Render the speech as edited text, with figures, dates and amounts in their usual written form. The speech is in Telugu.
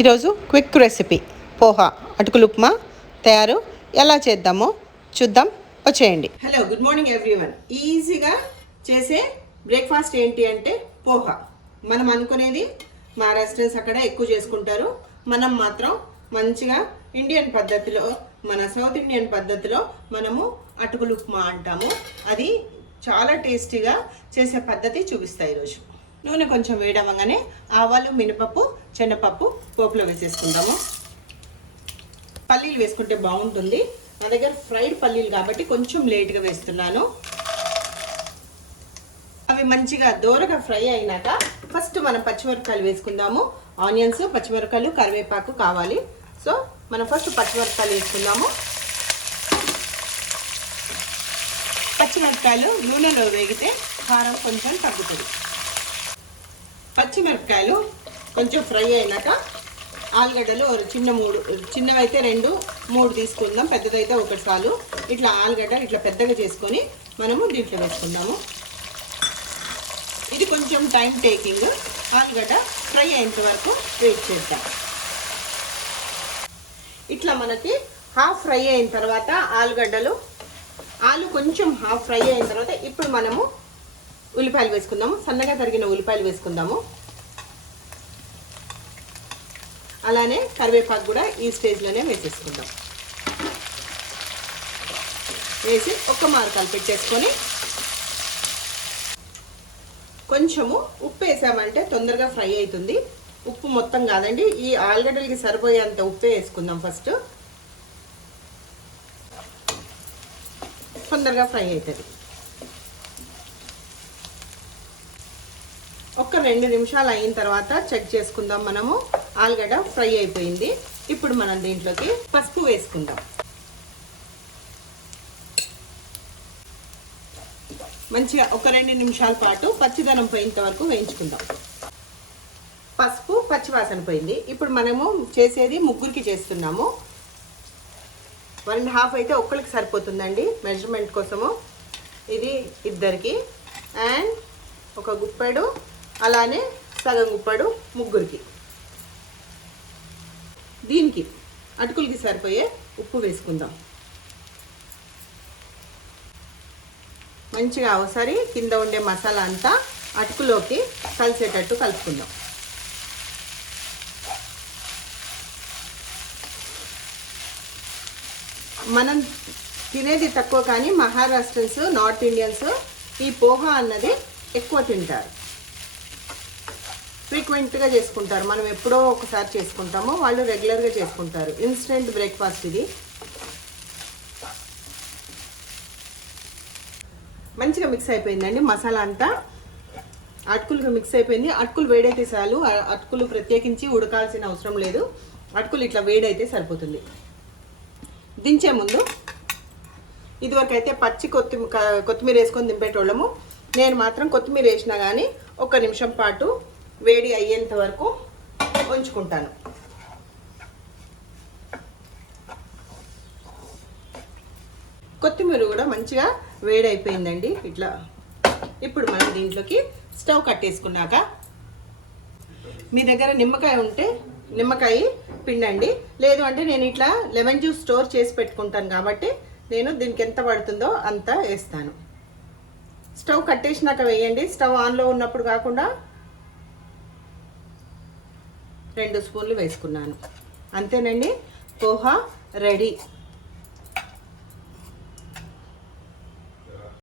ఈరోజు క్విక్ రెసిపీ పోహా అటుకులు ఉప్మా తయారు ఎలా చేద్దామో చూద్దాం, వచ్చేయండి. Hello, good morning everyone. ఈజీగా చేసే బ్రేక్ఫాస్ట్ ఏంటి అంటే పోహా. మనం అనుకునేది మహారాష్ట్రన్స్ అక్కడ ఎక్కువ చేసుకుంటారు, మనం మాత్రం మంచిగా ఇండియన్ పద్ధతిలో, మన సౌత్ ఇండియన్ పద్ధతిలో మనము అటుకులు ఉప్మా అంటాము. అది చాలా టేస్టీగా చేసే పద్ధతి చూపిస్తాయి ఈరోజు. నూనె కొంచెం వేయడమగానే ఆవాలు, మినపప్పు, శనగపప్పు పోపులో వేసేసుకుందాము. పల్లీలు వేసుకుంటే బాగుంటుంది. నా దగ్గర ఫ్రైడ్ పల్లీలు కాబట్టి కొంచెం లేట్గా వేస్తున్నాను. అవి మంచిగా దోరగా ఫ్రై అయినాక ఫస్ట్ మనం పచ్చిమిరపకాయలు వేసుకుందాము. ఆనియన్స్, పచ్చిమిరపకాయలు, కరివేపాకు కావాలి. సో మనం ఫస్ట్ పచ్చిమిరపకాయలు వేసుకుందాము. పచ్చిమిరపకాయలు నూనెలో వేగితే కారం కొంచెం తగ్గుతుంది. పచ్చిమిరపకాయలు కొంచెం ఫ్రై అయినాక ఆలుగడ్డలు చిన్నవైతే 2-3 తీసుకుందాం, పెద్దదైతే 1 చాలు. ఇట్లా ఆలుగడ్డ ఇట్లా పెద్దగా చేసుకొని మనము దీంట్లో వేసుకుందాము. ఇది కొంచెం టైం టేకింగ్. ఆలుగడ్డ ఫ్రై అయ్యేంత వరకు వెయిట్ చేద్దాం. ఇట్లా మనకి హాఫ్ ఫ్రై అయిన తర్వాత ఆలు కొంచెం హాఫ్ ఫ్రై అయిన తర్వాత ఇప్పుడు మనము ఉల్లిపాయలు వేసుకుందాము. సన్నగా తరిగిన ఉల్లిపాయలు వేసుకుందాము. అలానే కరివేపాకు కూడా ఈ స్టేజ్లోనే వేసేసుకుందాం. వేసి ఒక్క మారు కలిపెట్టేసుకొని కొంచెము ఉప్పు వేసామంటే తొందరగా ఫ్రై అవుతుంది. ఉప్పు మొత్తం కాదండి, ఈ ఆలుగడ్డలకి సరిపోయేంత ఉప్పే వేసుకుందాం. ఫస్ట్ తొందరగా ఫ్రై అవుతుంది. ఒక 2 నిమిషాలు అయిన తర్వాత చెక్ చేసుకుందాం. మనము ఆలుగడ్డ ఫ్రై అయిపోయింది. ఇప్పుడు మనం దీంట్లోకి పసుపు వేసుకుందాం. మంచిగా ఒక 2 నిమిషాల పాటు పచ్చిదనం పోయేంత వరకు వేయించుకుందాం. పసుపు పచ్చివాసన పోయింది. ఇప్పుడు మనము చేసేది ముగ్గురికి చేస్తున్నాము. 1.5 అయితే ఒక్కరికి సరిపోతుందండి మెజర్మెంట్ కోసము. ఇది ఇద్దరికి అండ్ ఒక గుప్పెడు, అలానే సగం గుప్పెడు ముగ్గురికి. దీనికి అటుకులకి సరిపోయే ఉప్పు వేసుకుందాం. మంచిగా ఒకసారి కింద ఉండే మసాలా అంతా అటుకులోకి కలిసేటట్టు కలుపుకుందాం. మనం తినేది తక్కువ కానీ మహారాష్ట్రన్స్, నార్త్ ఇండియన్స్ ఈ పోహా అన్నది ఎక్కువ తింటారు, ఫ్రీక్వెంట్గా చేసుకుంటారు. మనం ఎప్పుడో ఒకసారి చేసుకుంటాము, వాళ్ళు రెగ్యులర్గా చేసుకుంటారు. ఇన్స్టెంట్ బ్రేక్ఫాస్ట్ ఇది. మంచిగా మిక్స్ అయిపోయిందండి మసాలా అంతా. అటుకులు మిక్స్ అయిపోయింది. అటుకులు వేడైతే చాలు, అటుకులు ప్రత్యేకించి ఉడకాల్సిన అవసరం లేదు. అటుకులు ఇట్లా వేడైతే సరిపోతుంది. దించే ముందు ఇదివరకు అయితే పచ్చి కొత్తిమీర వేసుకొని దింపేటోళ్ళము. నేను మాత్రం కొత్తిమీర వేసినా కానీ 1 నిమిషం పాటు వేడి అయ్యేంత వరకు ఉంచుకుంటాను. కొత్తిమీర కూడా మంచిగా వేడి అయిపోయిందండి. ఇట్లా ఇప్పుడు మనం దీంట్లోకి స్టవ్ కట్టేసుకున్నాక మీ దగ్గర నిమ్మకాయ ఉంటే నిమ్మకాయ పిండండి. లేదు అంటే నేను ఇట్లా లెమన్ జ్యూస్ స్టోర్ చేసి పెట్టుకుంటాను కాబట్టి నేను దీనికి ఎంత పడుతుందో అంత వేస్తాను. స్టవ్ కట్టేసినాక వేయండి, స్టవ్ ఆన్లో ఉన్నప్పుడు కాకుండా. 2 స్పూన్లు వేసుకున్నాను. అంతేనండి, పోహా రెడీ.